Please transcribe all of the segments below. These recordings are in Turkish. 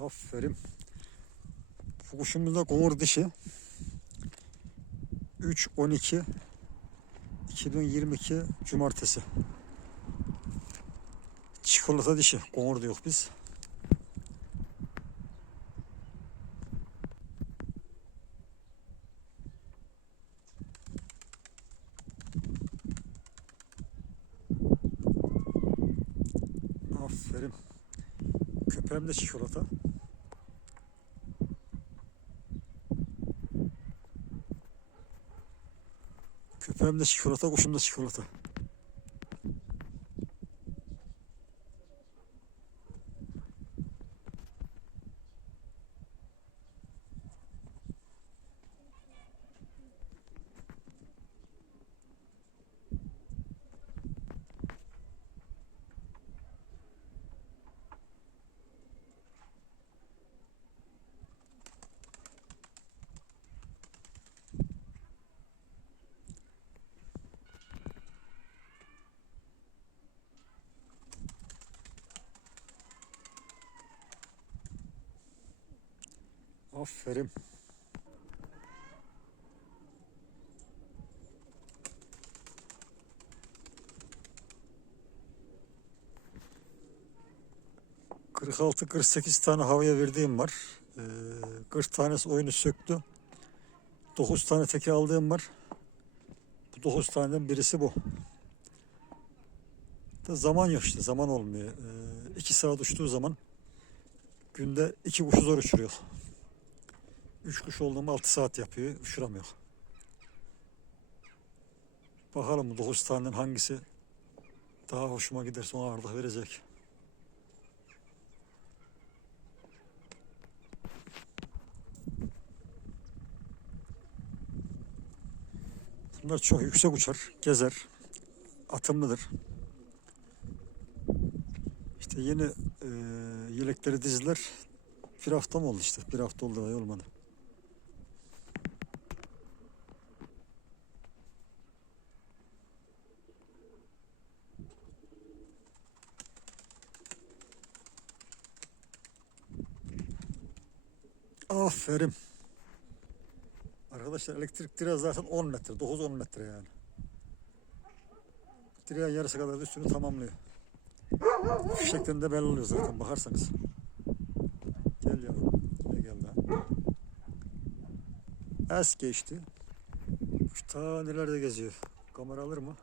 Aferin. Bu kuşumuz da konur dişi. 3 12 2022 Cumartesi. Çikolata dişi. Konur diyor biz. Aferin. Köpeğim de çikolata. Köpeğim de çikolata, kuşum da çikolata. Aferin. Kırk altı, kırk sekiz tane havaya verdiğim var. Ee, 40 tanesi oyunu söktü. 9 tane teke aldığım var. Bu 9 taneden birisi bu. Zaman yok işte, zaman olmuyor. 2 saat uçtuğu zaman günde iki kuşu zor uçuruyor. Üç kuş olduğum 6 saat yapıyor. Uçuramıyor. Bakalım bu 9 taneden hangisi daha hoşuma giderse ona ağırlık verecek. Bunlar çok yüksek uçar, gezer, atımlıdır. İşte yeni e, yelekleri dizdiler. Bir hafta mı oldu işte? Bir hafta oldu ay olmadı. Aferin. Arkadaşlar elektrik direği zaten 10 metre. 9-10 metre yani. Direğin yarısı kadar da üstünü tamamlıyor. Fişekten de belli oluyor zaten bakarsanız. Gel yavrum. Ne geldi ha? Es geçti. Kuş ta nelerde geziyor. Kamera alır mı?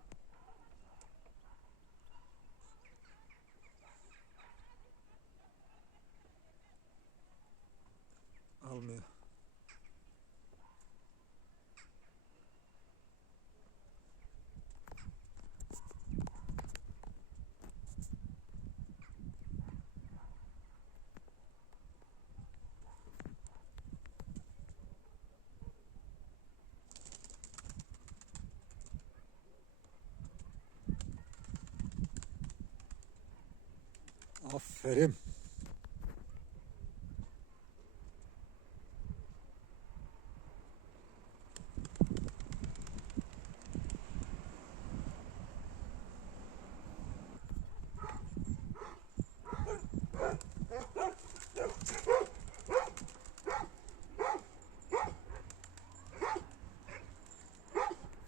Aferin.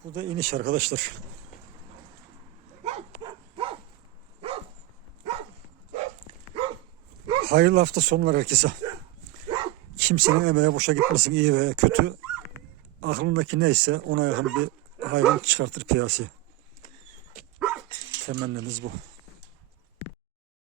Bu da iniş arkadaşlar. Hayırlı hafta sonları herkese. Kimsenin emeği boşa gitmesin iyi veya kötü. Aklındaki neyse ona yakın bir hayvan çıkartır piyasaya. Temennimiz bu.